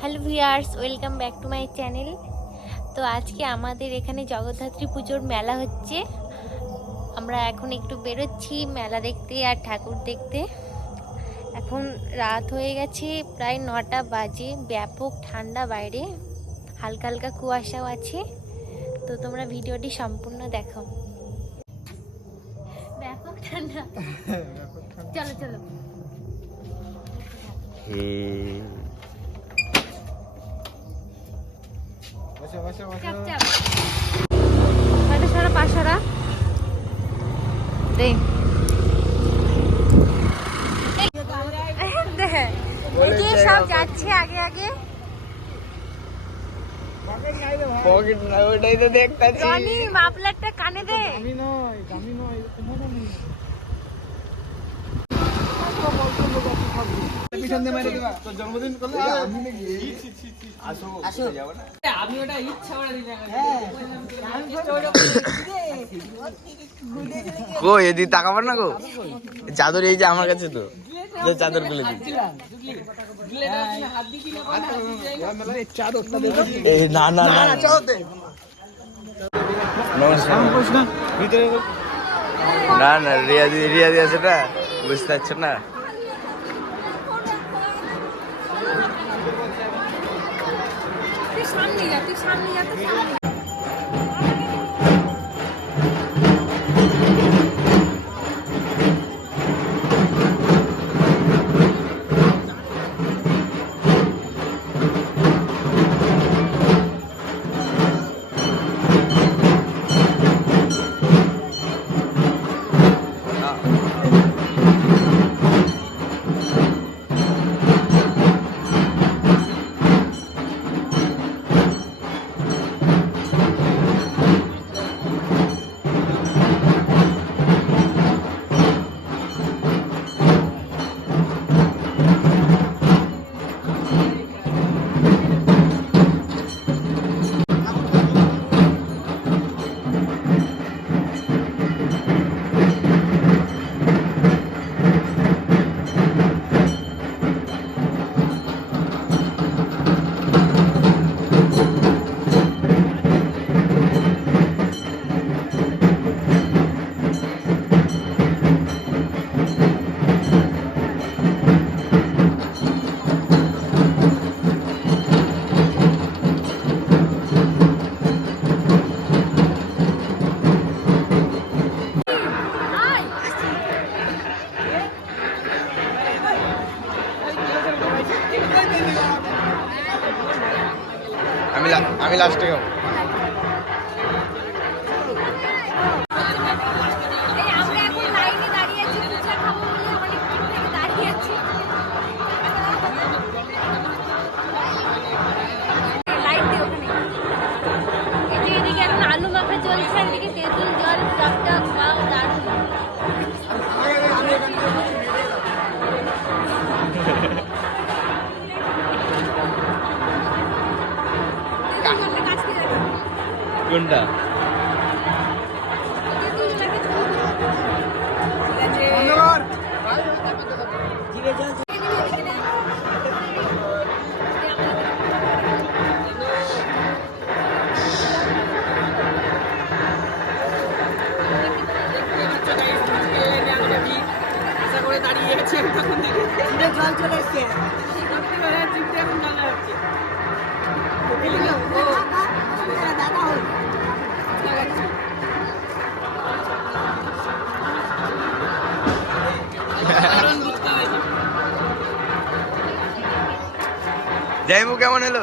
Hello viewers welcome back to my channel. তো আজকে আমাদের এখানে জগদ্ধাত্রী পুজোর মেলা হচ্ছে। আমরা এখন একটু বেরোচ্ছি মেলা দেখতে আর ঠাকুর দেখতে। এখন রাত হয়ে গেছে প্রায় নটা বাজে ব্যাপক ঠান্ডা বাইরে হালকা হালকা কুয়াশাও আছে। তো তোমরা ভিডিওটি সম্পূর্ণ দেখো। ব্যাপক ঠান্ডা। চলো চলো। সারা যে সব যাচ্ছে আগে আগে। পকেট না ওটাই তো দেখতাছি। রনি মাফলারটা কানে দে। আমি নয় আমি নয় আমি ওটা ইচ্ছা কো এদি তাকাবার না গো। চাদর এই যে আমার কাছে তো। যে চাদরগুলো এই না না না নমস্কার। না না রিয়া দি রিয়া দি আছে না? বুঝতে পারছ না? সামনে যা তুই সামনে যা। আমি আমি লাস্টে খাব কোনটা? দাঁড়িয়ে আছি আমি তখন থেকে। জল চলে এসছে। এখন জাইমু কেমন এলো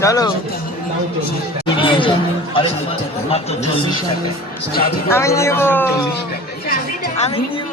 চলো। আমি নিব। আমি নিব।